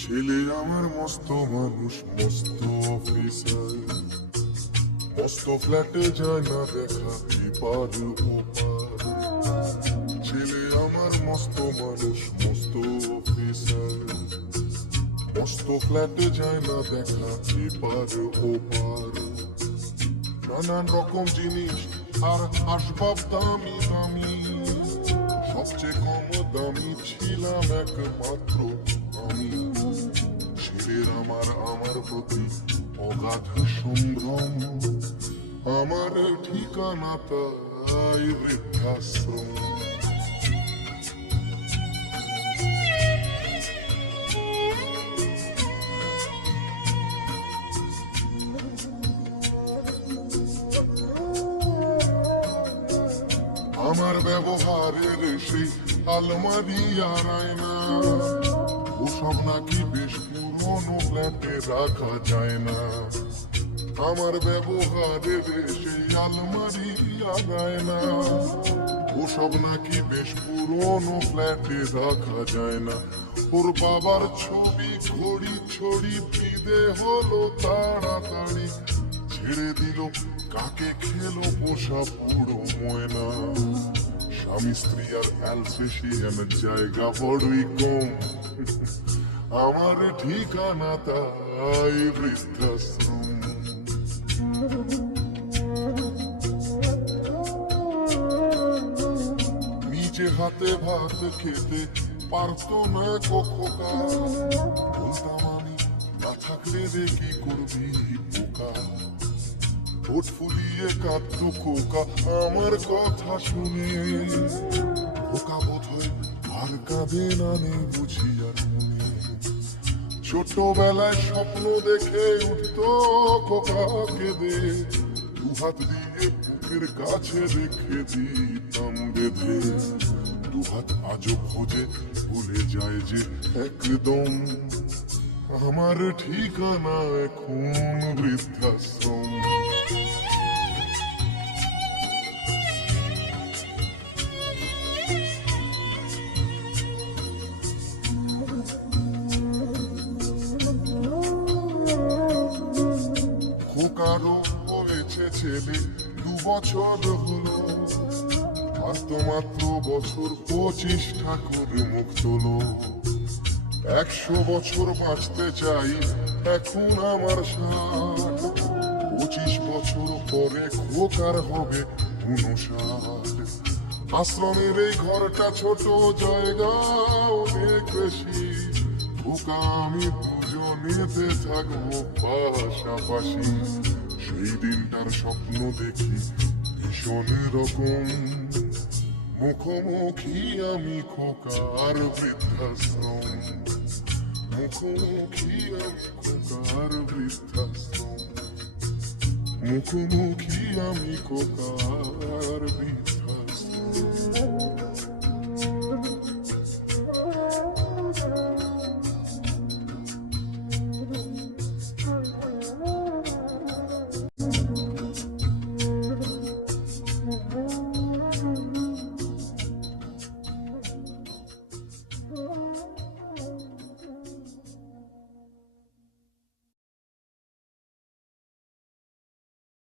ছেলে আমার মস্ত মানুষ, মস্ত অফিসার, মস্ত ফ্ল্যাটে যায় না দেখা এপার ওপার। ছেলে আমার মস্ত মানুষ, মস্ত অফিসার, মস্ত ফ্ল্যাটে যায় না দেখা এপার ওপার। নানান রকম জিনিস আর আসবাব দামি দামি, সবচেয়ে কম দামি ছিলাম একমাত্র আমি। ছেলের আমার প্রতি অগাধ সম্ভ্রম, আমার ঠিকানা তাই বৃদ্ধাশ্রম। আমার ব্যবহারের সেই আলমারি আর আয়না, ওসব নাকি বেশ পুরনো ফ্ল্যাটে রাখা যায় না। আমার ব্যবহারের সেই আলমারি আর আয়না, ওসব নাকি বেশ পুরনো ফ্ল্যাটে রাখা যায় না। ওর বাবার ছবি ঘড়ি ছড়ি বিদে হলো তাড়াতাড়ি, ছেড়ে দিল কাকে খেলো পোষা পুরো ময়না। স্বামী স্ত্রী আর অ্যালসেশিয়ানের জায়গা বড়ই কম, আমার ঠিকানা তাই বৃদ্ধাশ্রম। নিজে হাতে ভাত খেতে পারতো না কখোকা, বলতাম আমি না থাকলে রে কি করবি পোকা। ঠোঁট ফুলিয়ে কাঁদতো খোকা আমার কথা শুনে, খোকা বোধ হয় আর কাঁদে না নেই বুঝি আর মনে। ছোটবেলায় স্বপ্ন দেখে উঠতো খোকা কেঁদে, দুহাত দিয়ে বুকের কাছে রেখে দিতাম বেঁধে। দুহাত আজও খোঁজে ভুলে যায় যে একদম, আমার ঠিকানা এখন বৃদ্ধাশ্রম। খোকারও হয়েছে ছেলে 2 বছর হলো, আর তো মাত্র বছর 25 ঠাকুর মুখ তোলো। 100 বছর বাঁচতে চাই এখন আমার 60, 25 বছর পরে খোকার হবে 59। আশ্রমের এই ঘরটা ছোট, জায়গা অনেক বেশি, খোকা আমি দুজনেতে থাকবো পাশাপাশি। সেই দিনটার স্বপ্ন দেখি ভীষণ রকম, মুখোমুখি আমি খোকার বৃদ্ধাশ্রম। মুখোমুখি আমি খোকার বৃদ্ধাশ্রম, মুখোমুখি আমি খোকার বৃদ্ধাশ্রম।